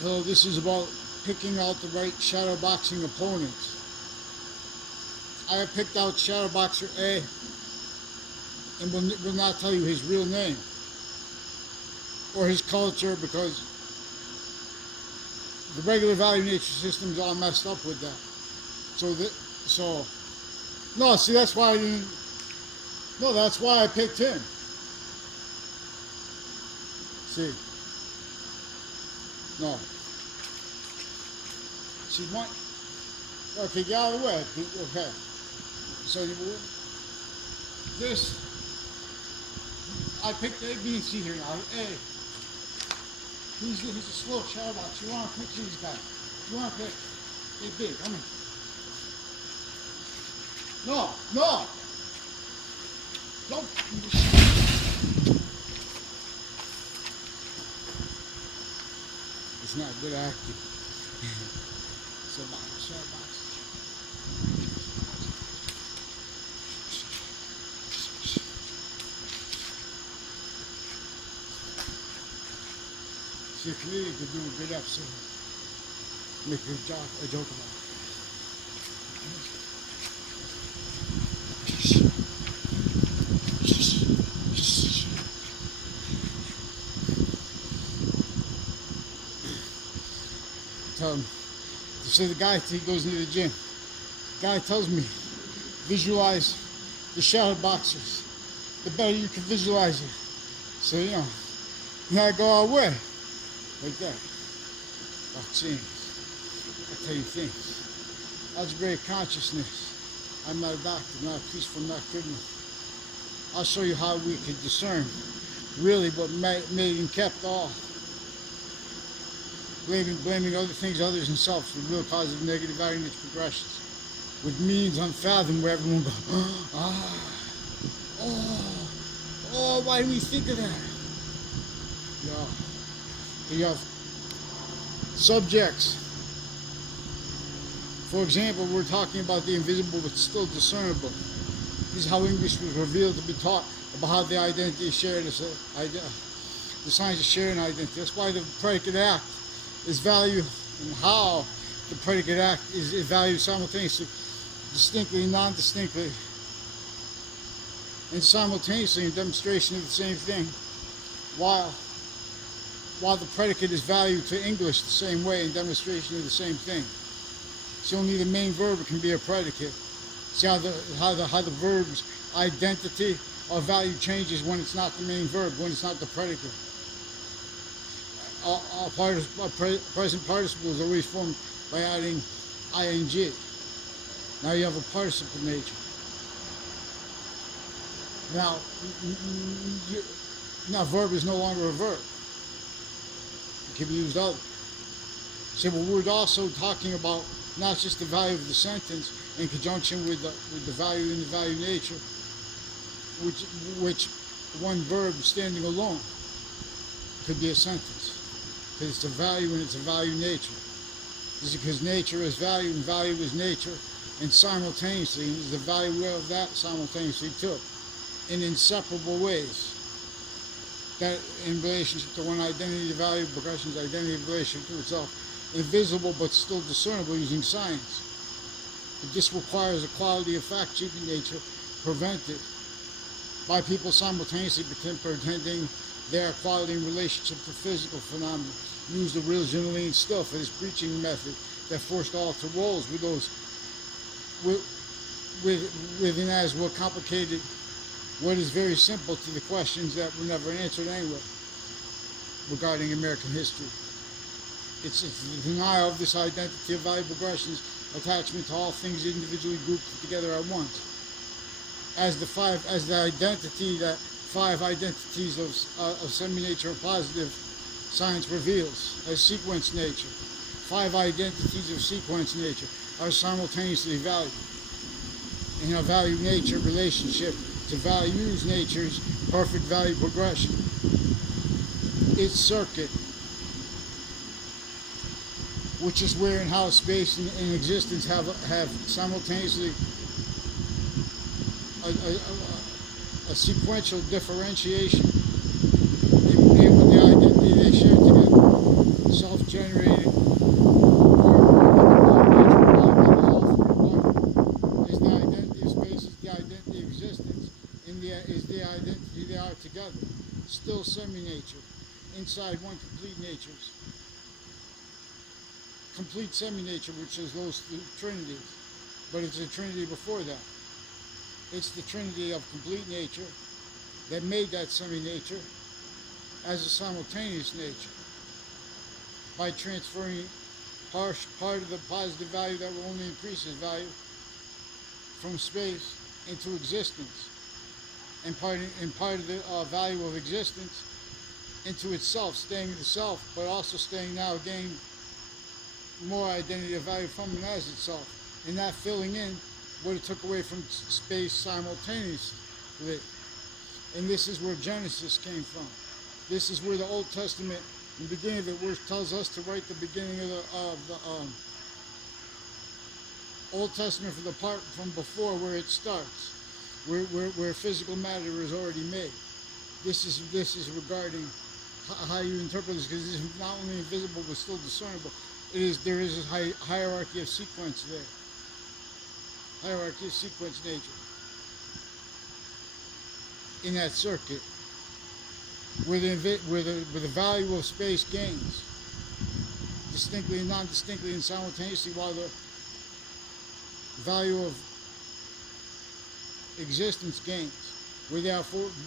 Hello, this is about picking out the right shadowboxing opponents. I have picked out Shadowboxer A and will not tell you his real name or his culture because the regular value nature system is all messed up with that. So no, see that's why I didn't. No, that's why I picked him. See, no. See, one. Okay, get out of the way. Okay. So this, I picked A, B, and C here now. A, he's a slow shadowbox. You want to pick these guys. You want to pick A, B. Come on. No, no. Don't. It's not good acting. So, shadowbox. See, a comedian could do a good episode. Make a joke about it. Tell him. So the guy, he goes into the gym. The guy tells me, visualize the shadow boxers. The better you can visualize it. So, I go our way. Like that. Vaccines. I tell you things. Algebraic consciousness. I'm not a doctor, not a peaceful, not criminal. I'll show you how we can discern really what made and kept all. Blaming other things, others, and self for the real cause of negative value nature progressions. With means unfathomed where everyone goes, why did we think of that? You have subjects. For example, we're talking about the invisible but still discernible. This is how English was revealed to be taught about how the identity is shared, the signs of sharing identity. That's why the predicate act is valued, and how the predicate act is valued simultaneously, distinctly, non-distinctly, and simultaneously in demonstration of the same thing, while the predicate is valued to English the same way in demonstration of the same thing. See, only the main verb can be a predicate. See how the verb's identity or value changes when it's not the main verb, when it's not the predicate. Present participle is always formed by adding ing. Now you have a participle nature. Now verb is no longer a verb. It can be used other. So we're also talking about not just the value of the sentence in conjunction with the value in the value nature, which one verb standing alone could be a sentence. Because it's a value and it's a value nature. This is because nature is value and value is nature, and simultaneously is the value of that simultaneously too, in inseparable ways. That in relationship to one identity, the value of progression's identity in relation to itself, invisible but still discernible using science. But this requires a quality of fact-checking nature prevented by people simultaneously pretending their quality in relationship to physical phenomena. Use the originally still for this preaching method that forced all to roles with those within as well complicated what is very simple to the questions that were never answered anyway regarding American history. It's the denial of this identity of value progressions, attachment to all things individually grouped together at once. As the identity that five identities of semi-nature and positive science reveals, as sequence nature. Five identities of sequence nature are simultaneously valued in a value nature relationship to values nature's perfect value progression. Its circuit, which is where and how space and existence have simultaneously a sequential differentiation in with the identity they share together, self-generated inside one complete natures. Complete semi-nature, which is those trinities. But it's a trinity before that. It's the trinity of complete nature that made that semi-nature as a simultaneous nature by transferring part of the positive value that will only increase its value from space into existence, and part of the value of existence into itself, staying the self, but also staying now gaining more identity of value from and as itself, and not filling in what it took away from space simultaneously. And this is where Genesis came from. This is where the Old Testament, in the beginning of it, where it tells us to write the beginning of the Old Testament for the part from before where it starts, where physical matter is already made. This is regarding how you interpret this, because it's not only invisible but still discernible. There is a hierarchy of sequence there. Hierarchy of sequence nature in that circuit, where the value of space gains distinctly and non-distinctly and simultaneously, while the value of existence gains, where they are both